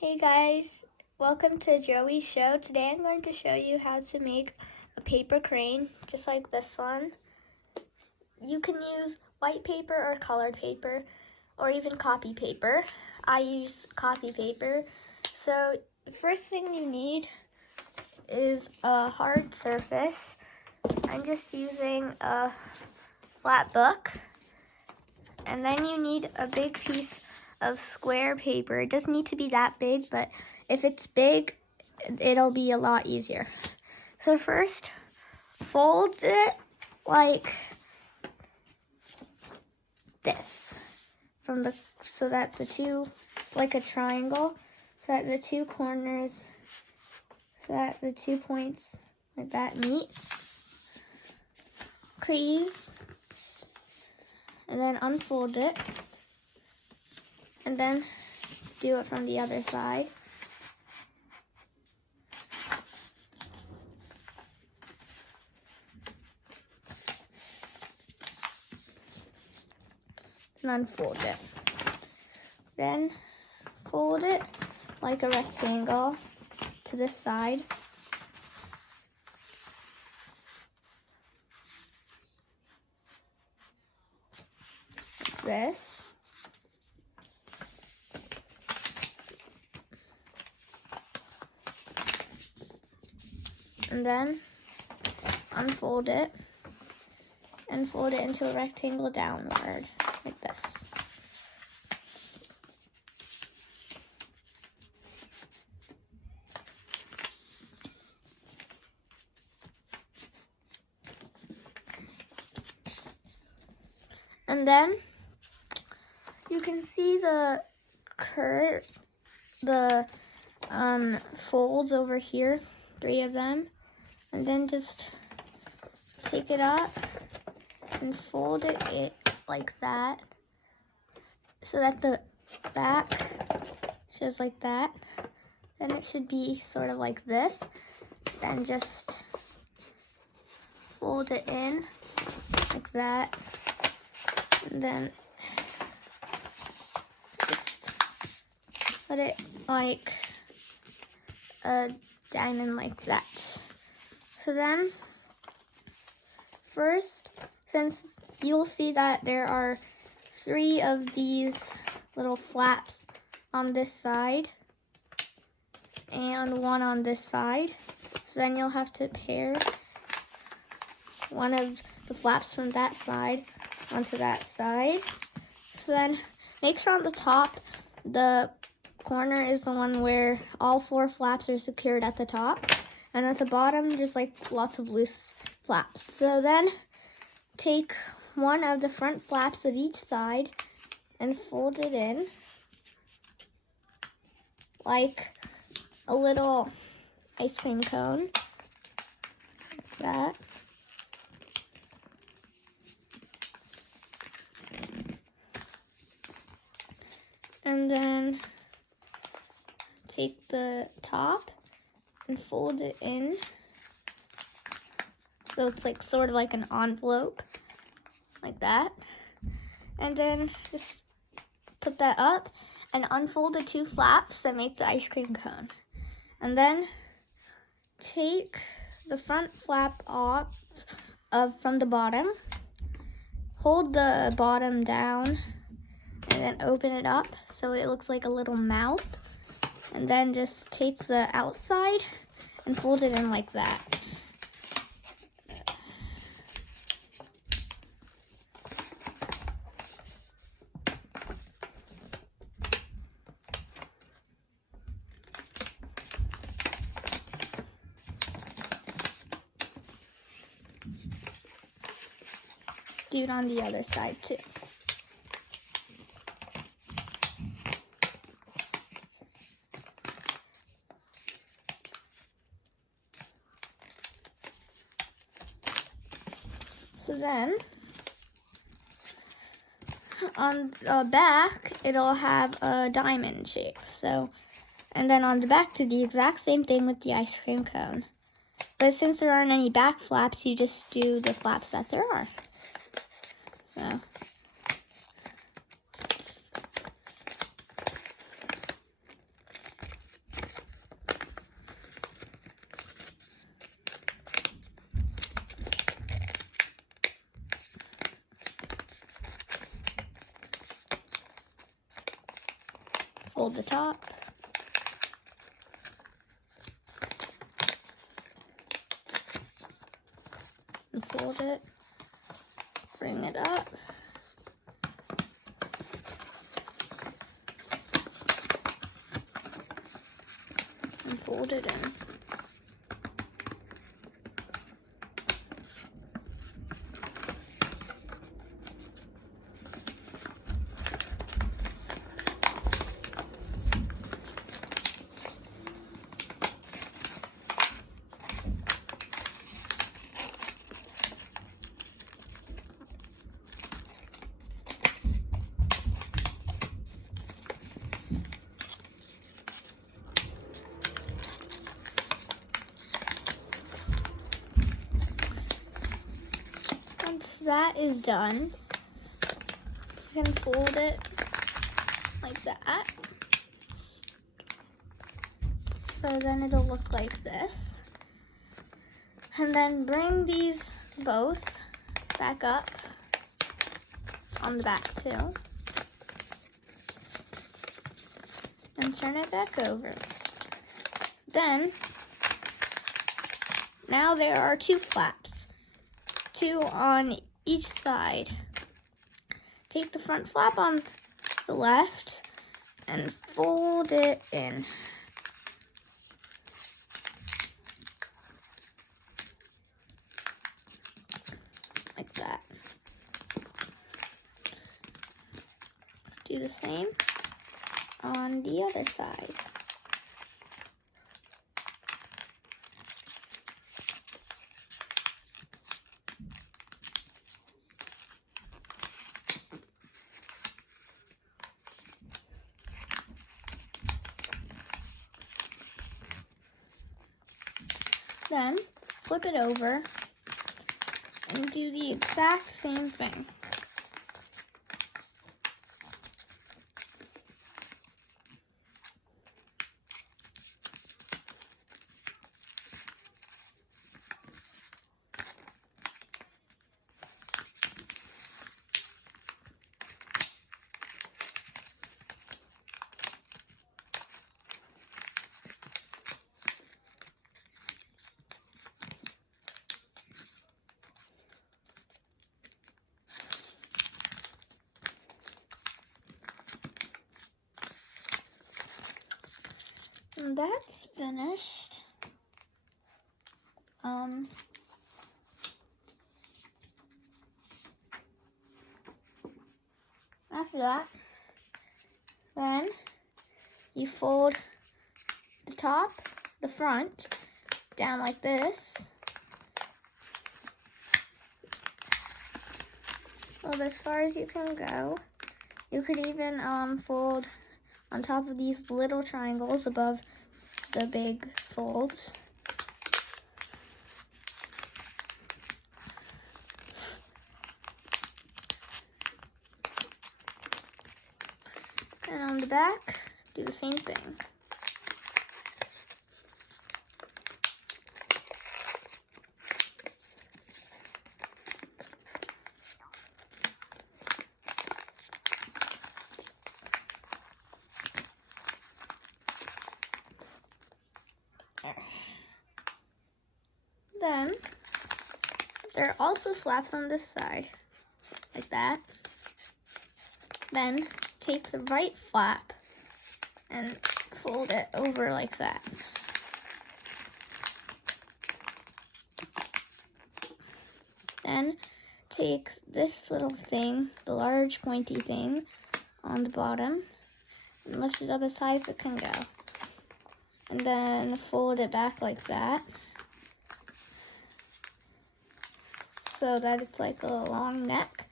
Hey guys, welcome to Joey's show. Today I'm going to show you how to make a paper crane, just like this one. You can use white paper or colored paper, or even copy paper. I use copy paper. So the first thing you need is a hard surface. I'm just using a flat book. And then you need a big piece of square paper. It doesn't need to be that big, but if it's big, it'll be a lot easier. So first, fold it like this, so that the two, it's like a triangle, so that the two corners, so that the 2 points like that meet. Please. And then unfold it. And then do it from the other side. And unfold it. Then fold it like a rectangle to this side. Like this. And then unfold it and fold it into a rectangle downward, like this. And then you can see the folds over here, 3 of them. And then just take it up and fold it like that, so that the back shows like that. Then it should be sort of like this. Then just fold it in like that. And then just put it like a diamond like that. So then, first, since you'll see that there are 3 of these little flaps on this side and 1 on this side, so then you'll have to pair one of the flaps from that side onto that side. So then make sure on the top, the corner is the one where all 4 flaps are secured at the top. And at the bottom, there's like lots of loose flaps. So then take one of the front flaps of each side and fold it in like a little ice cream cone, like that. And then take the top and fold it in, so it's like sort of like an envelope, like that. And then just put that up and unfold the 2 flaps that make the ice cream cone. And then take the front flap off from the bottom, hold the bottom down, and then open it up so it looks like a little mouth. And then just take the outside and fold it in like that. Do it on the other side too. So then, on the back, it'll have a diamond shape. And then on the back, do the exact same thing with the ice cream cone. But since there aren't any back flaps, you just do the flaps that there are. So. fold the top. And fold it. Bring it up. And fold it in. Once that is done, you can fold it like that. So then it'll look like this. And then bring these both back up on the back too. And turn it back over. Then, now there are two flaps. Two on each side. Take the front flap on the left and fold it in. Like that. Do the same on the other side. Then flip it over and do the exact same thing. And that's finished. After that, then you fold the top, the front, down like this. Fold as far as you can go. You could even fold on top of these little triangles above the big folds. And on the back, do the same thing. Then, there are also flaps on this side, like that. Then, take the right flap and fold it over like that. Then, take this little thing, the large pointy thing on the bottom, and lift it up as high as it can go. And then fold it back like that, so that it's like a long neck.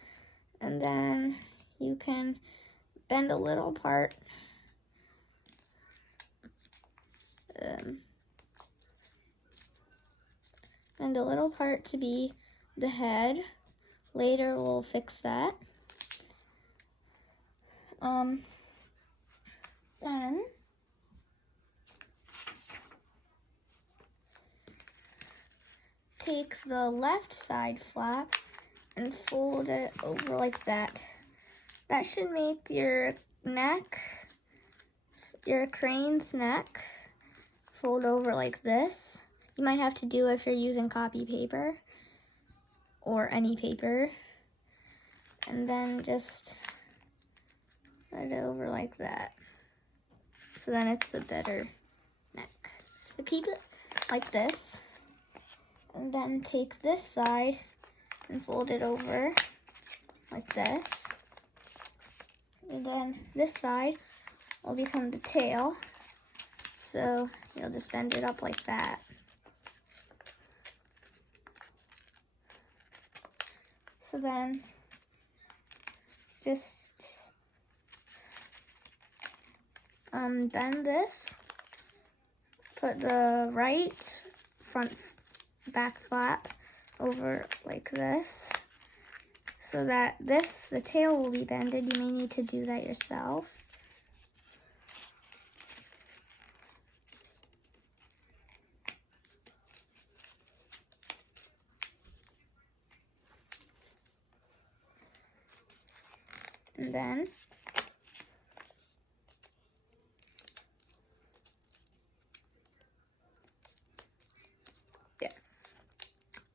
And then you can bend a little part. Bend a little part to be the head. Later we'll fix that. Then take the left side flap and fold it over like that. That should make your neck your crane's neck, fold over like this. You might have to do if you're using copy paper or any paper. And then just put it over like that. So then it's a better neck. So keep it like this. And then take this side and fold it over like this. And then this side will become the tail. So you'll just bend it up like that. So then just bend this, put the right front back flap over like this, so that the tail will be bended. You may need to do that yourself. And then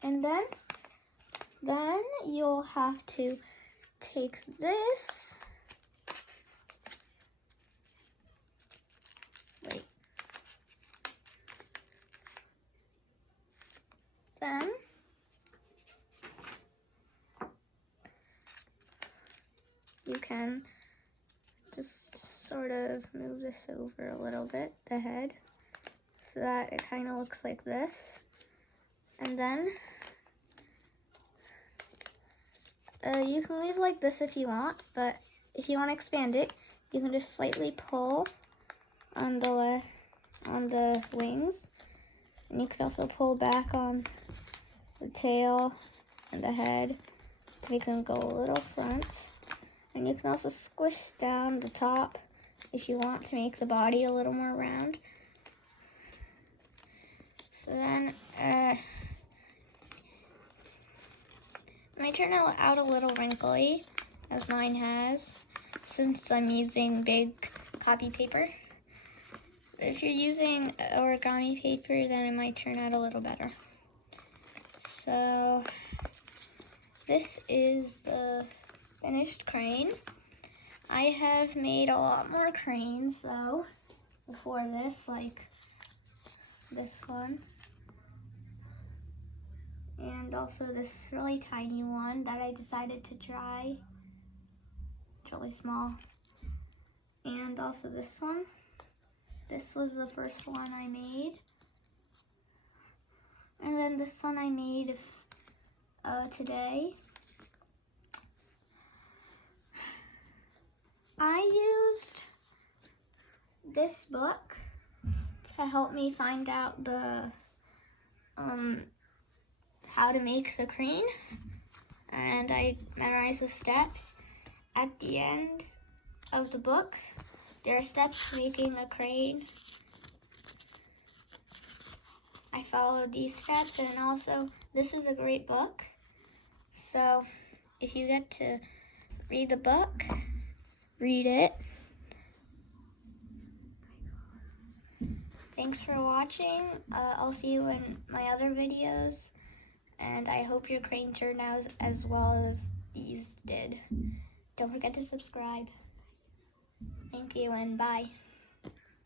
And then you'll have to take this. Wait. Then you can just sort of move this over a little bit, the head, so that it kind of looks like this. And then you can leave like this if you want, but if you want to expand it, you can just slightly pull on the wings, and you can also pull back on the tail and the head to make them go a little front. And you can also squish down the top if you want to make the body a little more round. So then it might turn out a little wrinkly, as mine has, since I'm using big copy paper. But if you're using origami paper, then it might turn out a little better. So this is the finished crane. I have made a lot more cranes though before this, like this one. And also this really tiny one that I decided to try. It's really small. And also this one. This was the first one I made. And then this one I made today. I used this book to help me find out the how to make the crane, and I memorized the steps. At the end of the book, there are steps to making a crane. I followed these steps, and also this is a great book. So if you get to read the book, read it. Thanks for watching. I'll see you in my other videos, and I hope your crane turned out as well as these did. Don't forget to subscribe. Thank you and bye.